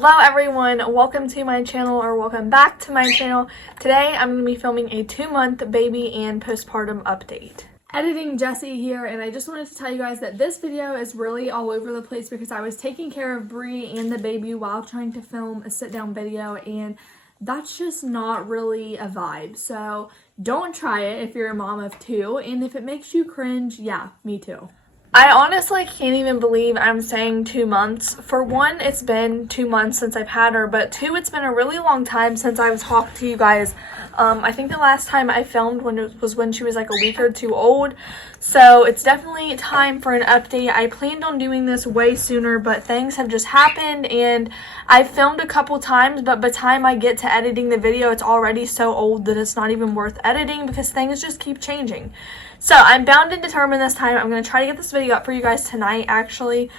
Hello everyone, welcome to my channel, or welcome back to my channel. Today I'm going to be filming a 2-month baby and postpartum update. Editing Jessie here, and I just wanted to tell you guys that this video is really all over the place because I was taking care of Bree and the baby while trying to film a sit-down video, and that's just not really a vibe. So don't try it if you're a mom of 2, and if it makes you cringe, yeah, me too. I honestly can't even believe I'm saying 2 months. For 1, it's been 2 months since I've had her, but 2, it's been a really long time since I've talked to you guys. I think the last time I filmed was when she was like a week or 2 old, so it's definitely time for an update. I planned on doing this way sooner, but things have just happened, and I filmed a couple times, but by the time I get to editing the video, it's already so old that it's not even worth editing because things just keep changing. So I'm bound and determined this time. I'm going to try to get this video up for you guys tonight, actually,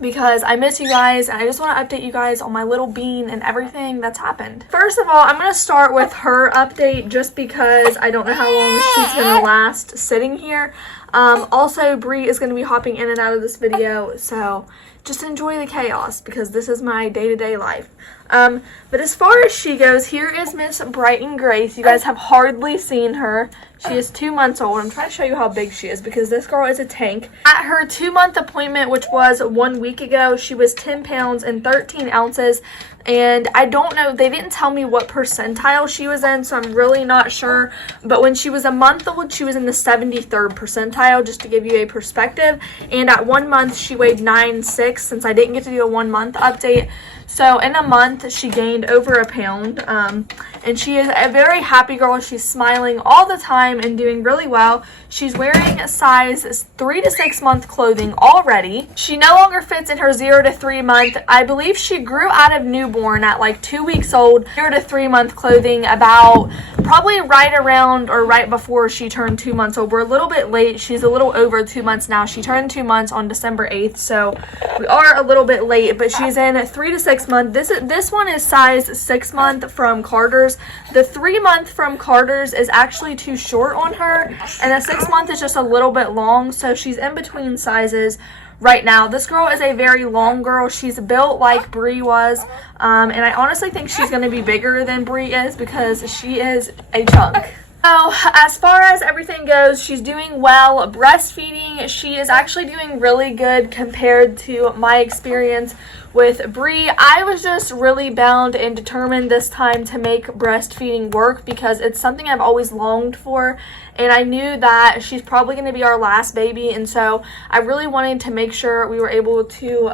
because I miss you guys, and I just want to update you guys on my little bean and everything that's happened. First of all, I'm going to start with her update just because I don't know how long she's going to last sitting here. Also, Bree is going to be hopping in and out of this video, so just enjoy the chaos because this is my day-to-day life. But as far as she goes, here is Miss Brighton Grace. You guys have hardly seen her. She is 2 months old. I'm trying to show you how big she is because this girl is a tank. At her 2-month appointment, which was 1 week ago, she was 10 pounds and 13 ounces. And I don't know, they didn't tell me what percentile she was in, so I'm really not sure. But when she was a month old, she was in the 73rd percentile, just to give you a perspective. And at 1 month, she weighed 9.6, since I didn't get to do a 1 month update. So in a month, she gained over a pound, and she is a very happy girl. She's smiling all the time and doing really well. She's wearing size 3 to 6 month clothing already. She no longer fits in her 0 to 3 month. I believe she grew out of newborn at like 2 weeks old, 0 to 3 month clothing about probably right around or right before she turned 2 months old. We're a little bit late. She's a little over 2 months now. She turned 2 months on December 8th, so we are a little bit late, but she's in 3 to 6 month. This one is size 6 month from Carter's. The 3 month from Carter's is actually too short on her, and the 6 month is just a little bit long, so she's in between sizes right now. This girl is a very long girl. She's built like Bree was, and I honestly think she's going to be bigger than Bree is because she is a chunk. So, as far as everything goes, she's doing well. Breastfeeding, she is actually doing really good compared to my experience with Bree. I was just really bound and determined this time to make breastfeeding work because it's something I've always longed for, and I knew that she's probably going to be our last baby, and so I really wanted to make sure we were able to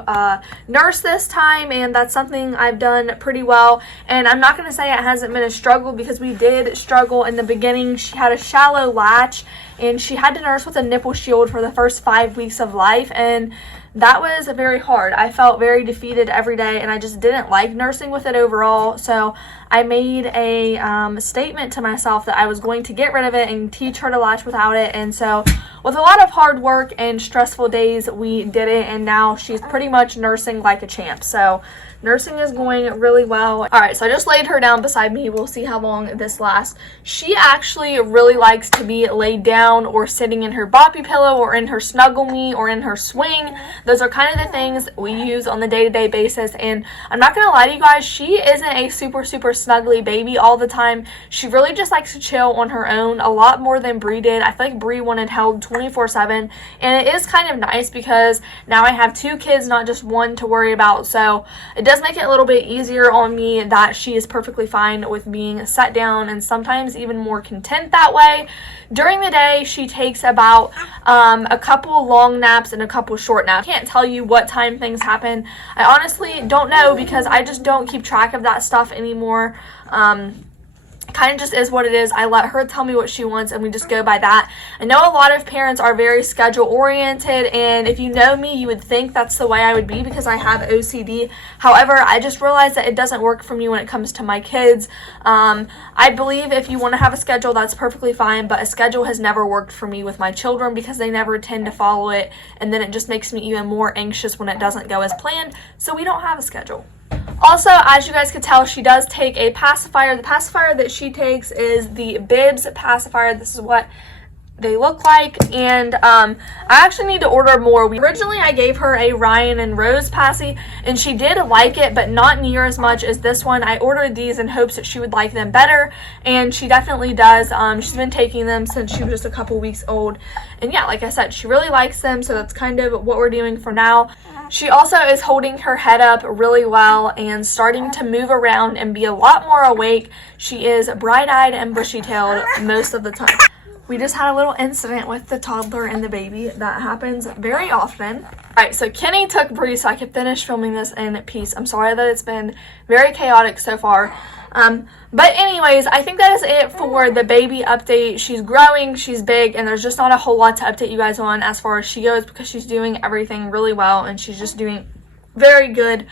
nurse this time, and that's something I've done pretty well. And I'm not going to say it hasn't been a struggle because we did struggle in the beginning. She had a shallow latch, and she had to nurse with a nipple shield for the first 5 weeks of life, and that was very hard. I felt very defeated every day, and I just didn't like nursing with it overall. So I made a statement to myself that I was going to get rid of it and teach her to latch without it. And so with a lot of hard work and stressful days, we did it, and now she's pretty much nursing like a champ. So nursing is going really well. All right, so I just laid her down beside me. We'll see how long this lasts. She actually really likes to be laid down or sitting in her boppy pillow or in her snuggle me or in her swing. Those are kind of the things we use on the day-to-day basis, and I'm not gonna lie to you guys, she isn't a super snuggly baby all the time. She really just likes to chill on her own a lot more than Bree did. I feel like Bree wanted held 24/7, and it is kind of nice because now I have 2 kids, not just 1 to worry about, so it does make it a little bit easier on me that she is perfectly fine with being set down, and sometimes even more content that way. During the day, she takes about a couple long naps and a couple short naps. I can't tell you what time things happen. I honestly don't know because I just don't keep track of that stuff anymore. Kind of just is what it is. I let her tell me what she wants, and we just go by that. I know a lot of parents are very schedule oriented, and if you know me, you would think that's the way I would be because I have OCD. However, I just realized that it doesn't work for me when it comes to my kids. I believe if you want to have a schedule, that's perfectly fine, but a schedule has never worked for me with my children because they never tend to follow it, and then it just makes me even more anxious when it doesn't go as planned, so we don't have a schedule. Also, as you guys could tell, she does take a pacifier. The pacifier that she takes is the Bibs pacifier. This is what they look like, and I actually need to order more. Originally I gave her a Ryan and Rose passy and she did like it, but not near as much as this one. I ordered these in hopes that she would like them better, and she definitely does. She's been taking them since she was just a couple weeks old, and yeah, like I said, she really likes them, so that's kind of what we're doing for now. She also is holding her head up really well and starting to move around and be a lot more awake. She is bright-eyed and bushy-tailed most of the time. We just had a little incident with the toddler and the baby. That happens very often. Alright, so Kenny took Bree so I could finish filming this in peace. I'm sorry that it's been very chaotic so far. But anyways, I think that is it for the baby update. She's growing, she's big, and there's just not a whole lot to update you guys on as far as she goes because she's doing everything really well and she's just doing very good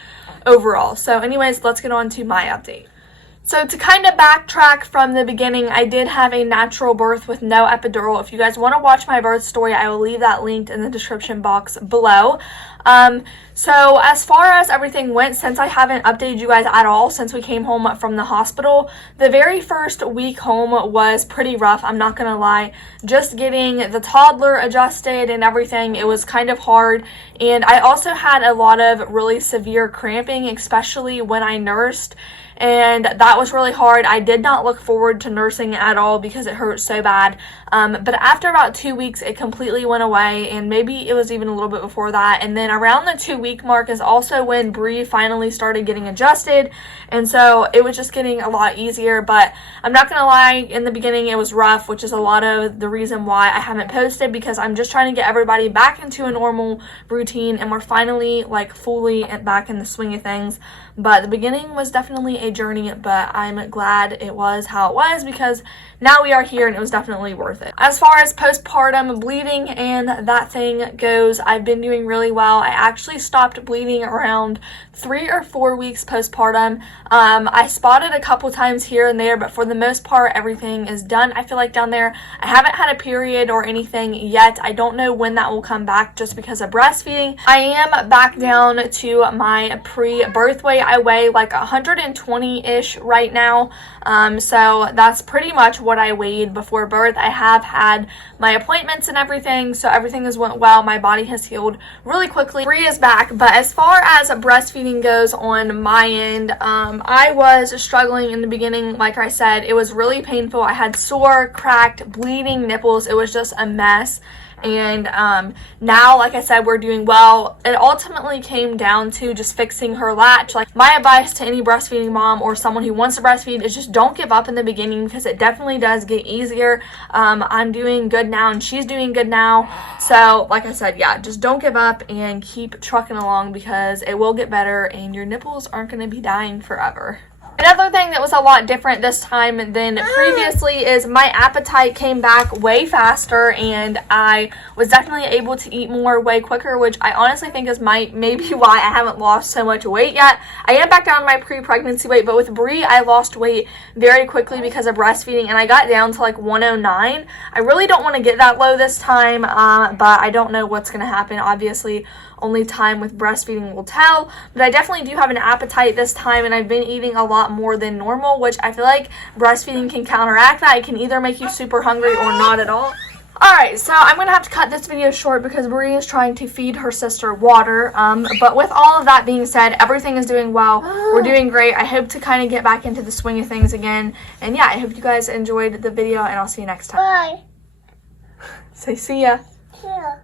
overall. So anyways, let's get on to my update. So to kind of backtrack from the beginning, I did have a natural birth with no epidural. If you guys want to watch my birth story, I will leave that linked in the description box below. So as far as everything went, since I haven't updated you guys at all since we came home from the hospital, the very first week home was pretty rough, I'm not gonna lie. Just getting the toddler adjusted and everything, it was kind of hard. And I also had a lot of really severe cramping, especially when I nursed. And that was really hard. I did not look forward to nursing at all because it hurt so bad. But after about 2 weeks, it completely went away, and maybe it was even a little bit before that. And then around the 2-week mark is also when Bree finally started getting adjusted, and so it was just getting a lot easier. But I'm not gonna lie, in the beginning it was rough, which is a lot of the reason why I haven't posted, because I'm just trying to get everybody back into a normal routine, and we're finally like fully back in the swing of things. But the beginning was definitely a journey, but I'm glad it was how it was because now we are here and it was definitely worth it. As far as postpartum bleeding and that thing goes, I've been doing really well. I actually stopped bleeding around 3 or 4 weeks postpartum. I spotted a couple times here and there, but for the most part, everything is done. I feel like down there, I haven't had a period or anything yet. I don't know when that will come back just because of breastfeeding. I am back down to my pre-birth weight. I weigh like 120-ish right now. So that's pretty much what I weighed before birth. I have had my appointments and everything, so everything has went well. My body has healed really quickly. Bree is back, but as far as breastfeeding goes on my end, I was struggling in the beginning. Like I said, it was really painful. I had sore, cracked, bleeding nipples. It was just a mess. And now, like I said, we're doing well. It ultimately came down to just fixing her latch. Like, my advice to any breastfeeding mom or someone who wants to breastfeed is just don't give up in the beginning, because it definitely does get easier. I'm doing good now and she's doing good now. So like I said, yeah, just don't give up and keep trucking along, because it will get better and your nipples aren't going to be dying forever. Another thing that was a lot different this time than previously is my appetite came back way faster, and I was definitely able to eat more way quicker, which I honestly think is maybe why I haven't lost so much weight yet. I am back down to my pre-pregnancy weight, but with Bree, I lost weight very quickly because of breastfeeding, and I got down to like 109. I really don't want to get that low this time, but I don't know what's going to happen. Obviously, only time with breastfeeding will tell, but I definitely do have an appetite this time, and I've been eating a lot more than normal, which I feel like breastfeeding can counteract that. It can either make you super hungry or not at all. Alright, so I'm going to have to cut this video short because Bree is trying to feed her sister water, but with all of that being said, everything is doing well. We're doing great. I hope to kind of get back into the swing of things again, and yeah, I hope you guys enjoyed the video, and I'll see you next time. Bye. Say see ya. Yeah.